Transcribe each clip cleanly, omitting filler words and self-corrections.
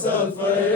सफर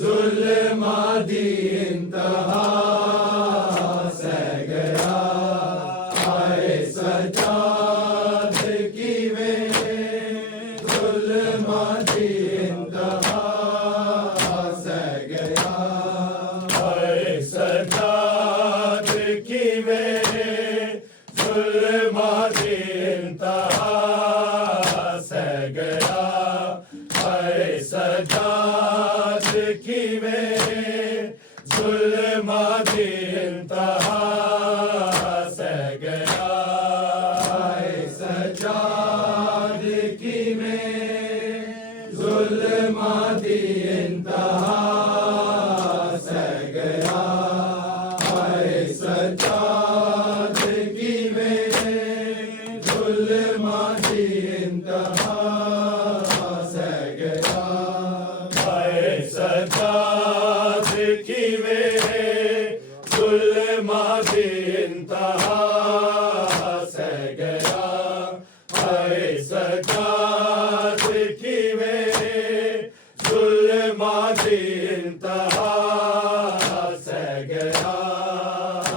जुल्म दी इंतहा सह गया आए सजाद की वे जुल्मा दी इंतहा सह गया आए सजाद की वे जुल्मा दी इंतहा सह गया आए सजाद की वे जुल्मा दी इंतहा सह गया आए सजाद की में जुल्मा दी इंतहा सह गया आए सजाद की में जुल्मा दी इंतहा सह गया आए सजाद की वे जुल्मा दी इंतहा सह गया आए सजाद की वे जुल्मा दी इंतहा सह गया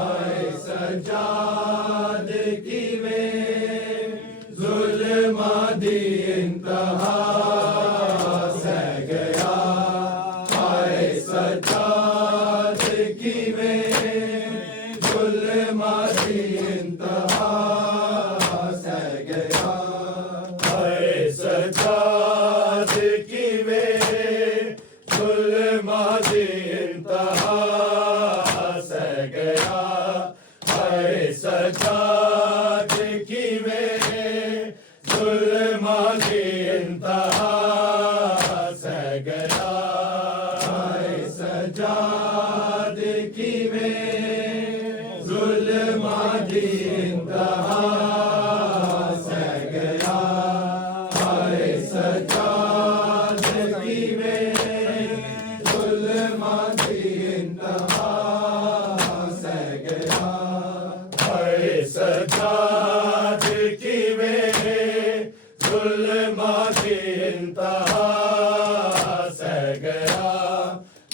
आए सजाद की वे जुल्मा दी इंतहा सह गया आए सजाद की वे जुल्मा दी इंतहा सह गया आए सजाद की वे जुल्मा दी इंतहा सह गया आए सजाद की वे जुल्मा दी इंतहा सह गया आए सजाद की वे जुल्मा दी इंतहा सह गया आए सजाद की वे जुल्मा दी इंतहा सह गया आए सजाद की वे जुल्मा दी इंतहा सह गया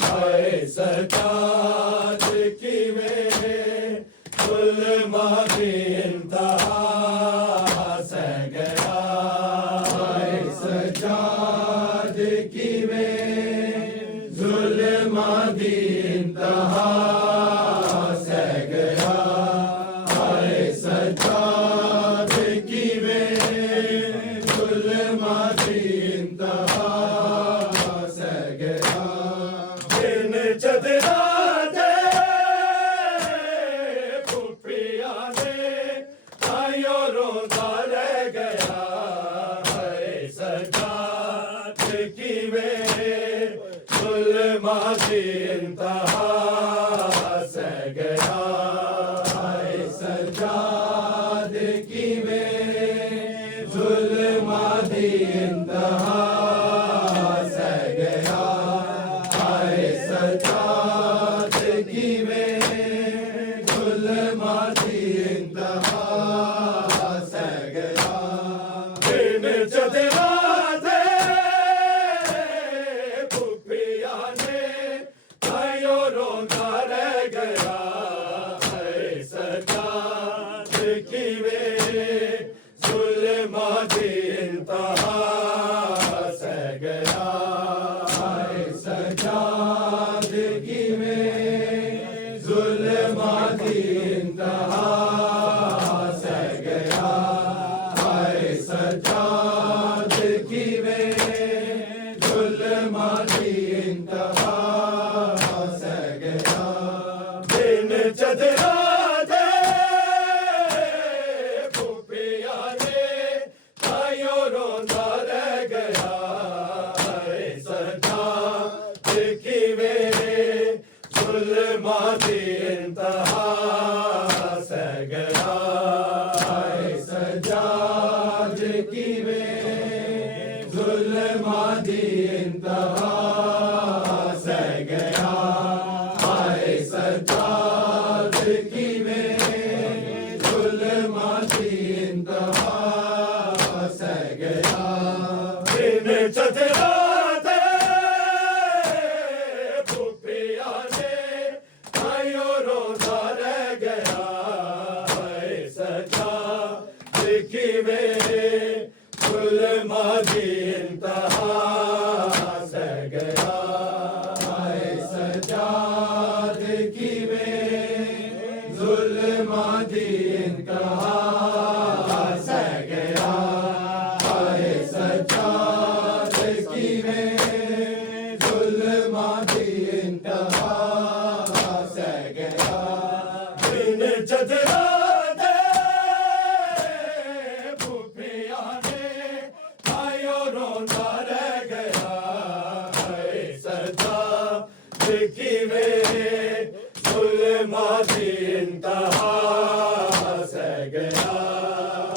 आए सजाद की वे जुल्मा दी इंतहा सह गया आए सजाद की वे जुल्मा दी इंतहा सह गया आए सजाद की वे जुल्मा दी इंतहा सह गया दिन चदरा दे फुफिया ने आयो रोता रह गया आए सजाद की वे जुल्मा दी इंतहा सह गया आए सजाद की वे जुल्मा दी इंतहा सह गया आए सजाद की वे जुल्मा दी इंतहा सह गया दिन चदरा दे फुफिया ने आयो रोता रह गया आए सजाद की वे जुल्मा दी इंतहा सह गया आए सजाद की वे जुल्मा दी इंतहा सह गया आए सजाद की वे जुल्मा दी इंतहा सह गया दिन चदरा दे फुफिया ने आयो रोता रह गया आए सजाद की वे जुल्मा दी इंतहा सह गया आए सजाद की वे जुल्मा दी इंतहा सह गया आए सजाद की वे जुल्मा दी इंतहा सह गया दिन चदरा दे फुफिया दी इंतहा सह गया हाय सजाद की में जुल्मा दी इंतहा सह गया हाय सजाद की में जुल्मा दी इंतहा सह गया दिन चतरा इंतहा सह गया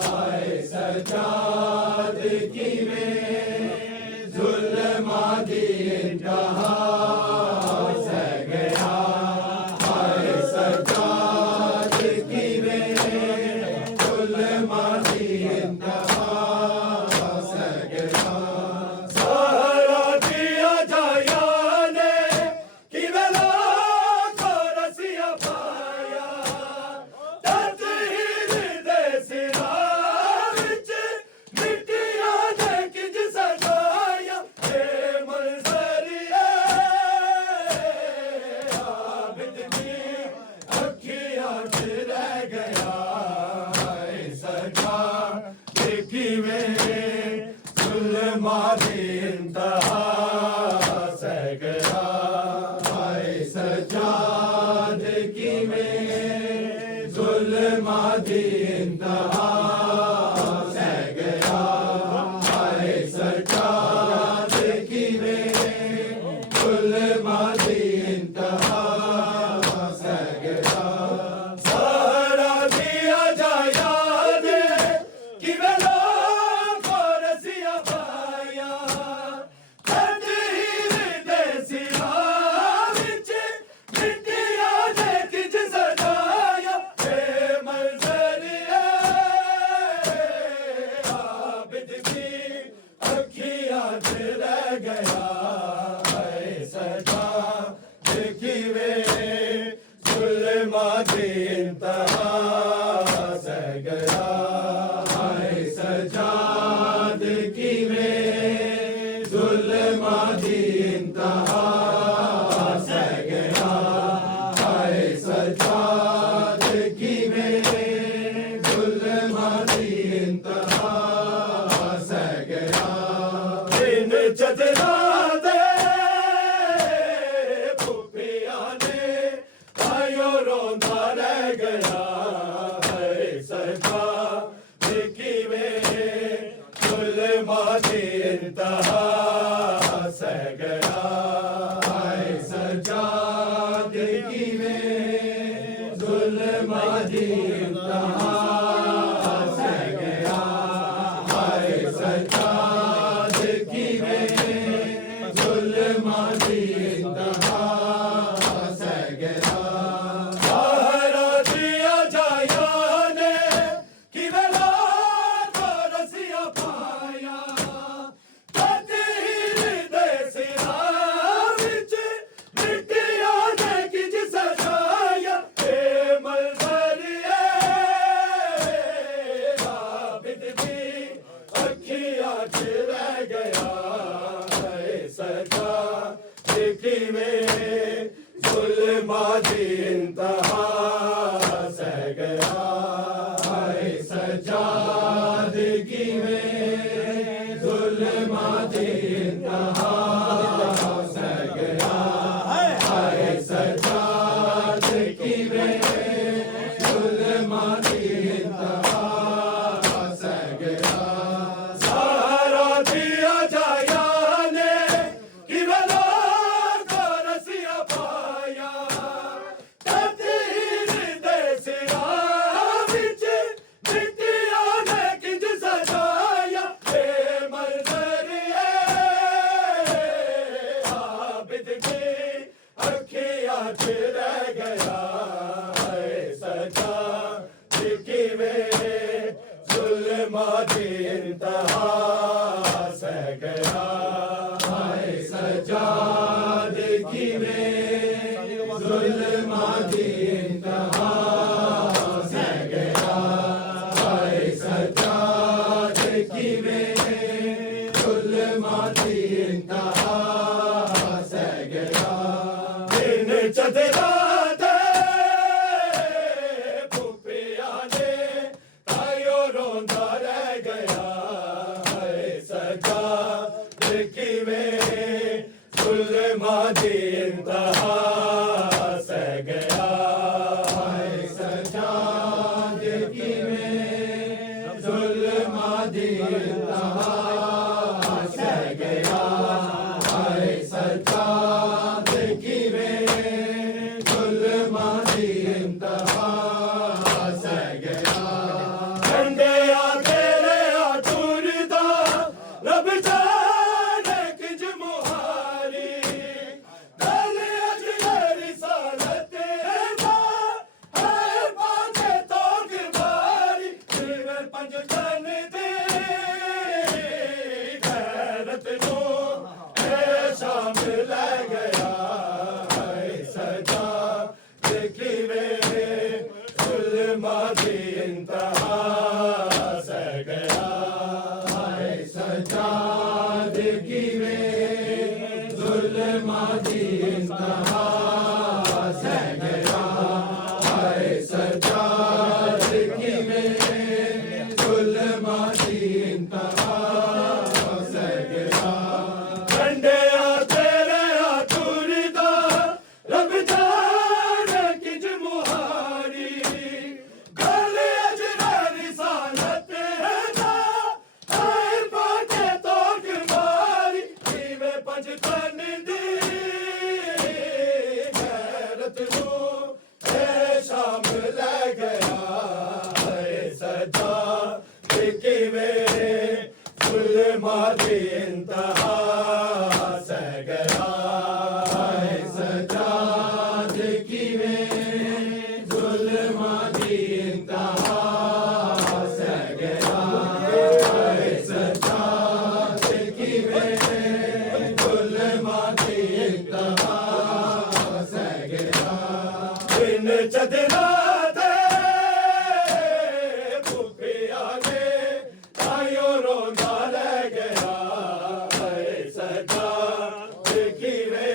हाय सजाद की में जुल्मा दी इंतहा सह गया हाय सजाद की में जुल्मा दी इंतहा सह गया सहारा दिया जाया ने कि वेला इंतहा सह गया हाय सजाद की में जुल्मा दी इंतहा सह गया हाय सजाद की में जुल्मा दी इंतहा सह गया सहारा दिया जाया दे कि वेला इंतहा सह गया हाय सजाद की में जुल्मा दी इंतहा सह गया हाय सजाद की में जुल्मा दी इंतहा सह गया दिन चतरा दे भूपिया ने आयो रोंदा रह गया है सजा की में जुल्मा दी इंतहा सह गया हाय सजाद की में जुल्मा दी इंतहा सह गया हाय सजाद की में जुल्मा दी इंतहा सह गया जुल्मा दी इंतहा सह गया हाय सजाद की में जुल्मा दी इंतहा सह गया हाय सजाद की में जुल्मा दी इंतहा सह गया सहारा दिया जाया ने कि वेला रह गया है सजा की में जुल्मा दी इंतहा सह गया हाय सजाद की में जुल्मा दी इंतहा सह गया हाय सजाद की में चदरा दे फूफिया ने तायो रोंदा रह गया है सजा देखी वे जुल्मा दी इंतहा सह गया है सजा देखी वे जुल्मा दी इंतहा सह गया है सजा देखी वे जुल्मा दी इंतहा सह गया झंडे आ तेरे आ टूरदा रब जाने किंज मुहारी गल अज मेरी सालत है पाके तो गिरबारी जिवें पंज तन दी गैरत नू ए शाम ले गया है सजा देखी वे जुल्मा दी इंतहा सह गया है सजा देखी वे जुल्मा दी इंतहा सह गया है सजा देखी वे जुल्मा दी इंतहा सह गया झंडे आ तेरे आ टूरदा रब जाने किंज मुहारी गल अज मेरी सालत है पाके तो गिरबारी जिवें पंज तन दी गैरत नू ए शाम ले गया है सजा देखी वे जुल्मा दी इंतहा सह गया है सजा देखी वे जुल्मा दी इंतहा सह गया है सजा देखी वे जुल्मा दी इंतहा सह गया बिन चदरा दे फूफिया ने तायो रोंदा रह गया है सजा देखी वे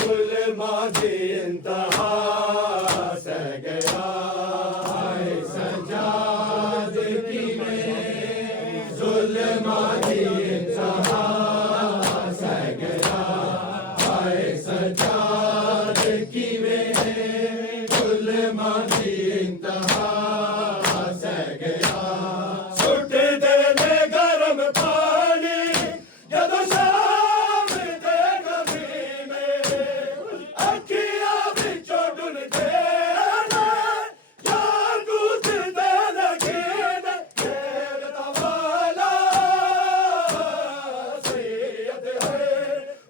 जुल्मा दी इंतहा सह गया है सजा देखी वे जुल्मा दी इंतहा सह गया है सजा देखी वे जुल्मा दी इंतहा सह गया सुट दे गरम पानी जदों शाम दे कमीने अखियां विचों डुलदे ने यार गुजरदे लगे ने तेरे दा वाला सैयद है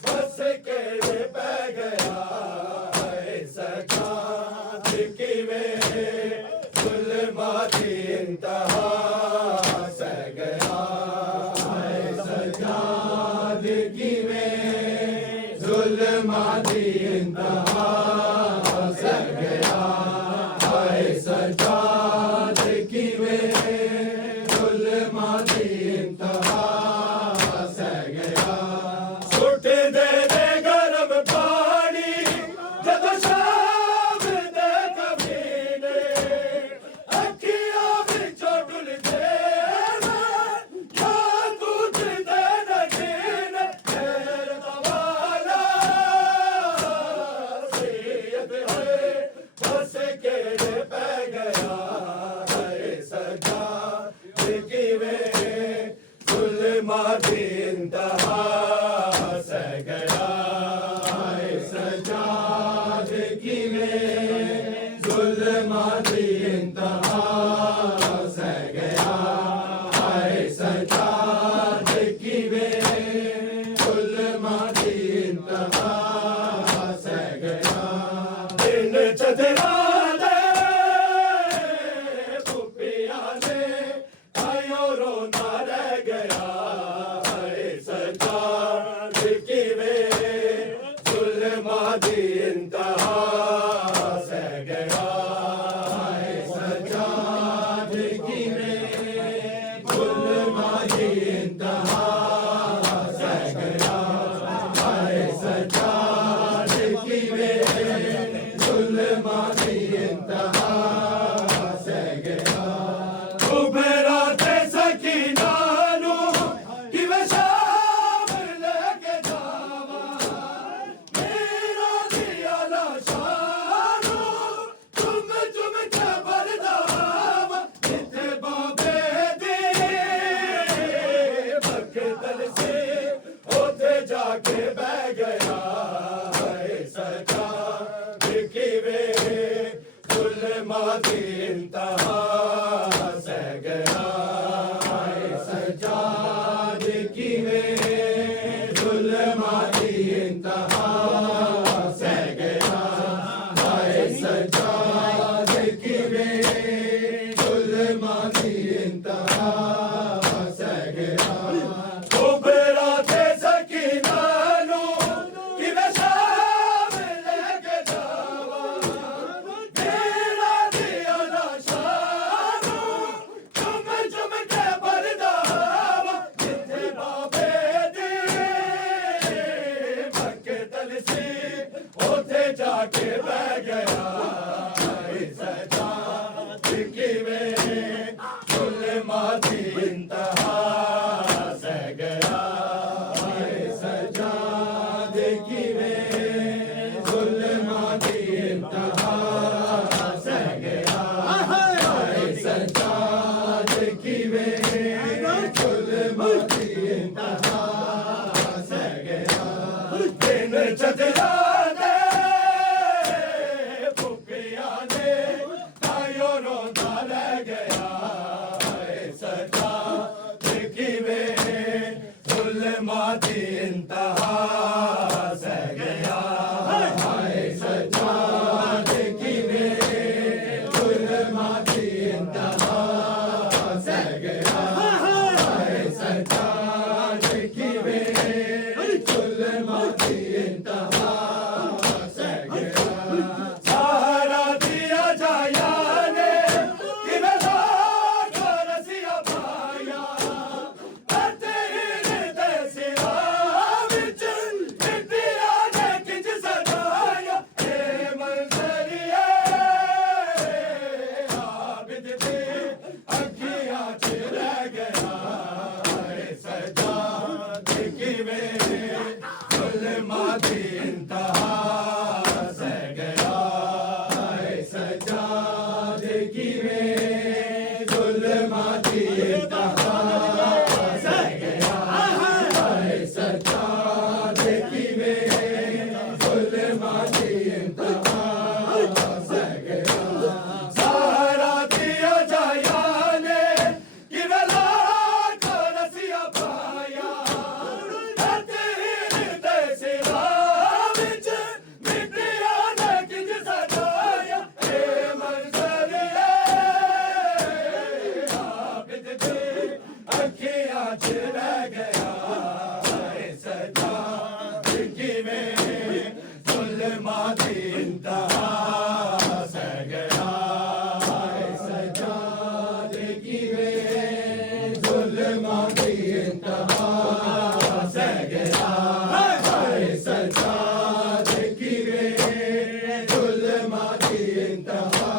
बस केड़े पै गया है सजा देखी वे जुल्मा दी इंतहा सह गया है सजा देखी वे जुल्मा दी इंतहा सह गया है सजा देखी वे जुल्मा दी इंतहा सह गया सुट दे गरम पानी जदों शाम दे कमीने अखियां विचों डुलदे ने यार गुजरदे लगे ने तेरे दा वाला सैयद है बस केड़े पै गया है सजा देखी वे जुल्मा दी इंतहा सह गया है सजा देखी वे जुल्मा दी इंतहा सह गया है सजा देखी वे जुल्मा दी इंतहा सह गया बिन चदरा दे फूफिया ने तायो रोंदा रह गया है सजा देखी वे जुल्मा दी इंतहा सह गया है सजा देखी वे जुल्मा दी इंतहा सह गया है सजा देखी वे जुल्माती इंतहा सह गया सज्जाद की वे जुल्माती इंतहा सह गया सज्जाद की वे जुल्माती इंतहा सह गया उबरा थे सकीना नो कि वे शाम लेके जावा तेरा दिया ना शाम चुम चुम के बरदावा जिथे बाबे दी मक्के तलसी उथे जाके बह गया सज्जाद की वे जुल्माती इंतहा सह गया सज्जाद की वे जुल्माती इंतहा सह गया सज्जाद की वे जुल्माती इंतहा सह गया दिन चतरा दे फुफिया ने तायो रोंदा रह गया सज्जाद की वे जुल्माती इंतहा सह गया सज्जाद की वे जुल्माती इंतहा सह गया सज्जाद की वे जुल्माती इंतहा सह गया सहारा दिया जाया ने कि मैं लाखों रसिया पाया तेरे दसिया विच इंदिया ने किंज सजाया ये मंजरिए आबिद दे अखियां च रह गया सज्जाद की वे जुल्माती इंतहा सह गया सज्जाद की वे जुल्माती इंतहा सह गया सज्जाद की वे जुल्माती इंतहा सह गया सहारा दिया जाया ने कि वे लाखों रसिया पाया तेरे दसिया विच मिट्टिया ने किंज सजाया ये मंजरिए आबिद दे अखियां च रह गया सज्जाद की वे जुल्माती इंतहा सह गया सज्जाद की वे जुल्माती इंतहा सह गया सज्जाद की वे जुल्माती इंतहा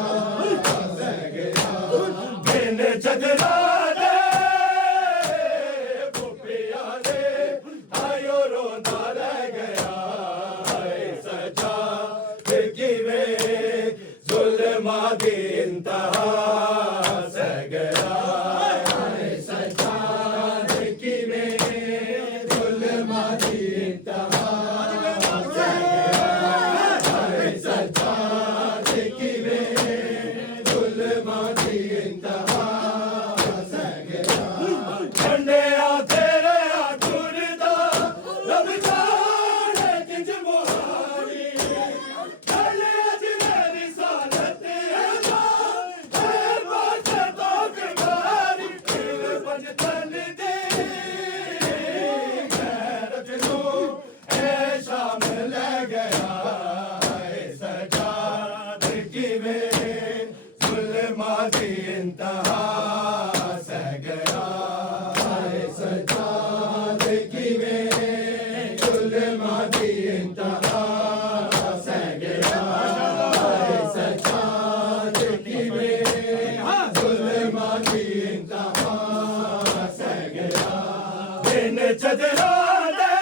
सह गया दिन चदरा दे फुफिया ने आयो रोंदा रह गया सज्जाद की वे जुल्माती इंतहा सह गया सज्जाद की वे जुल्माती इंतहा सह गया सज्जाद की वे जुल्माती इंतहा सह गया झंडे तेरे टुरदा रब जाने किंज मुहारी चल अज मेरी सालत है पास तो बीमारी पंज तल दे गैरत नू ए शाम ले गया सज्जाद की वे जुल्माती इंतहा सह गया सज्जाद की वे जुल्माती इंतहा सह गया सज्जाद की वे जुल्माती इंतहा सह गया दिन चदरा दे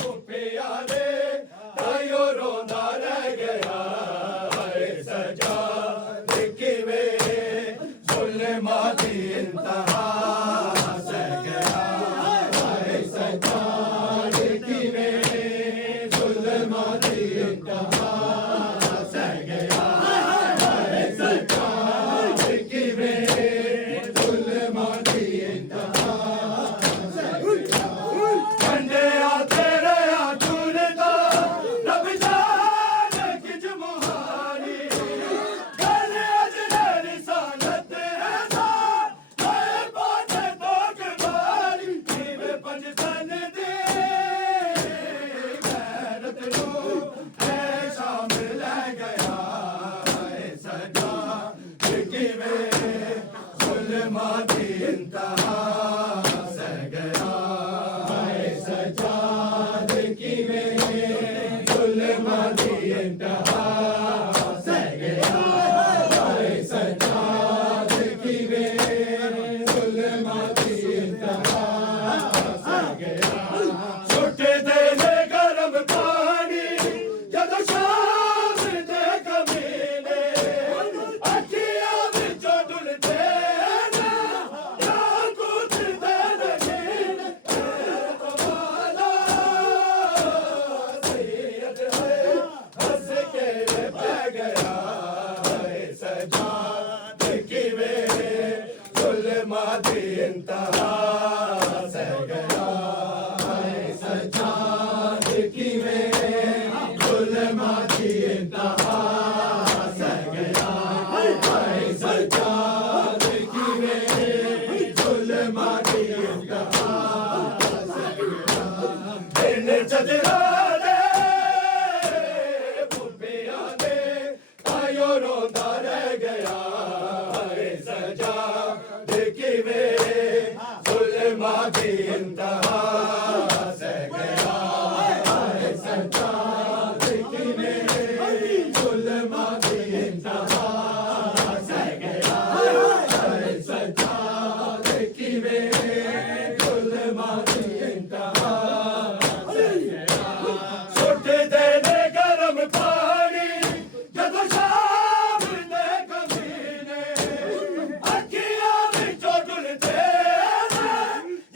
फुफिया ने तायो रोंदा रह गया सज्जाद की वे जुल्माती इंतहा सह गया सज्जाद की वे जुल्माती इंतहा सह गया जुल्मा दी इंतहा सह गया हाय सजाद की वे जुल्मा दी इंतहा सह गया छुट देने गरम पानी जदों शाम दे कमीने अखियां विचों डुलदे ना याकूत दे नगीन कमाला सैयद है हंस के पै गया है सजाद की वे जुल्मा दी इंतहा सह गया है सजाद की वे जुल्मा दी इंतहा सह गया है सजाद की वे जुल्मा दी इंतहा सह गया इन चदरा दे पुपिया दे तायो रोंदा रह गया है सजाद की वे जुल्मा दी इंतहा सह गया है सजाद की वे जुल्मा दी इंतहा सह गया है सजाद की वे जुल्मा दी इंतहा सह गया छुट देने गरम पानी जदों शाम दे कमीने अखियां विचों डुलदे ना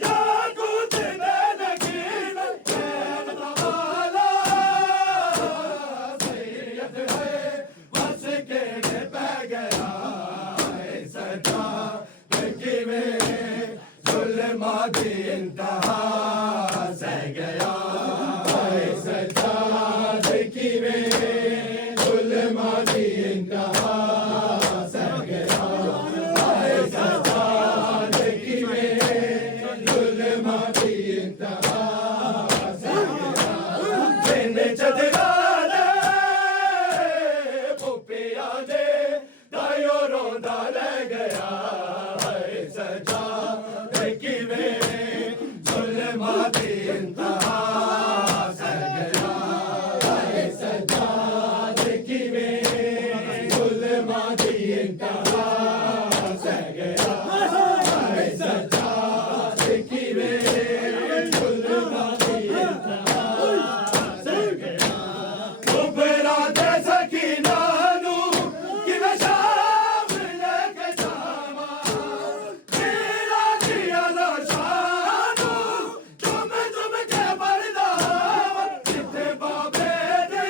याकूत दे नगीन चैन कमाला सैयद है बस के पै गया है सजाद की वे जुल्मा दी इंतहा सह गया है सजाद की वे जुल्मा दी इंतहा सह गया है सजाद की वे जुल्मा दी इंतहा सह गया बिन चदरा दे पुपिया दे तायो रोंदा रह गया है सजाद की वे जुल्मा दी इंतहा सह गया है सजाद की वे जुल्मा दी इंतहा सह गया है सजाद की वे जुल्मा दी इंतहा सह गया उबरा दे सकीना नू कि मैं शाम लेके जावा तेरा दिया ना शानू तुम के बरदावा जिथे बाबे दे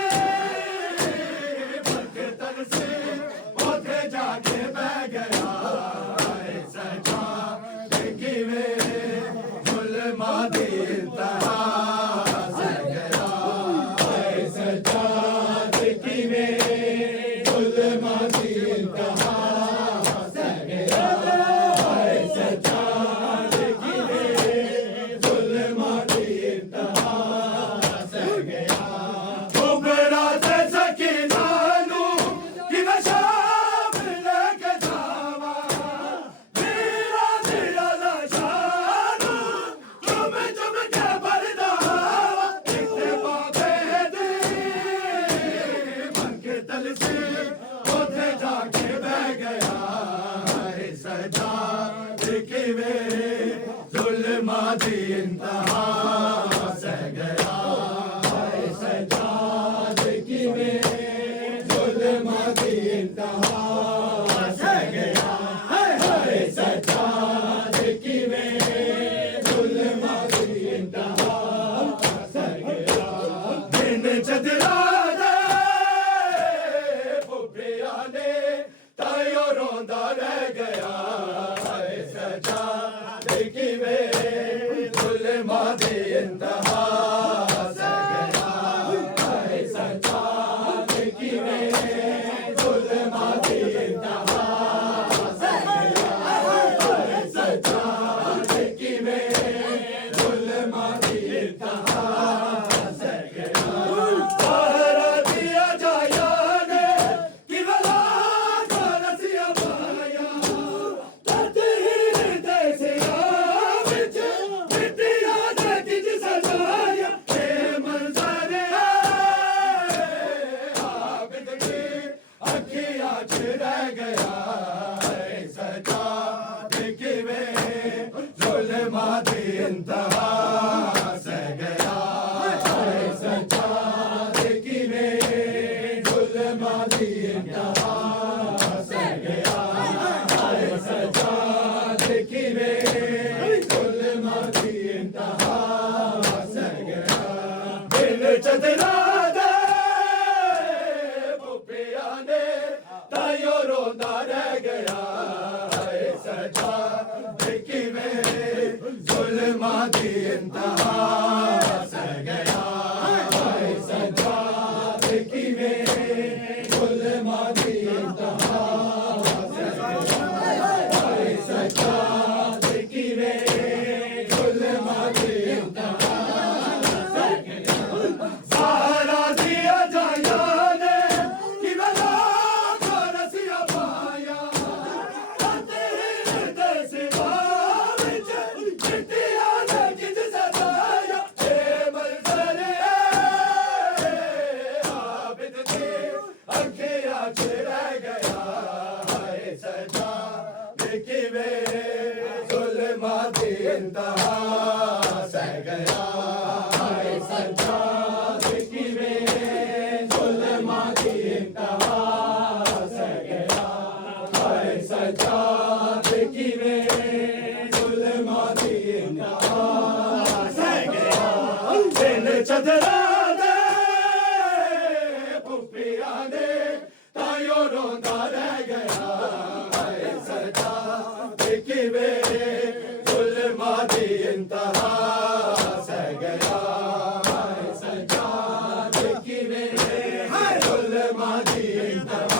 बरकतन से उथे जाके बह गया है सजाद की वे जुल्मा दी इंतहा सह गया है सजाद की वे जुल्मा दी इंतहा सह गया है सजाद की वे जुल्मा दी इंतहा सह गया उबरा से सकीना नू कि मैं शाम लेके जावा तेरा दिया ना शानू तुम के बरदावा जिथे बाबे दे मन के तल से उथे जाके बह गया है सजाद की वे जुल्मा दी इंतहा सह गया है सजाद की वे जुल्मा दी इंतहा सह गया है सजाद की वे जुल्मा दी इंतहा सह गया बिन चदरा दे च रह गया हाय सजा देखी वे जुल्मा दी इंतहा सह गया हाय सजा देखी वे जुल्मा दी इंतहा सह गया हाय सजा देखी वे जुल्मा दी इंतहा सह गया दिल चदरा दे पुपिया ने तायो रोंदा रह गया हाय सजा देखी वे जुल्मा दी इंतहा सह गया हाय सजा देखी वे जुल्मा दी इंतहा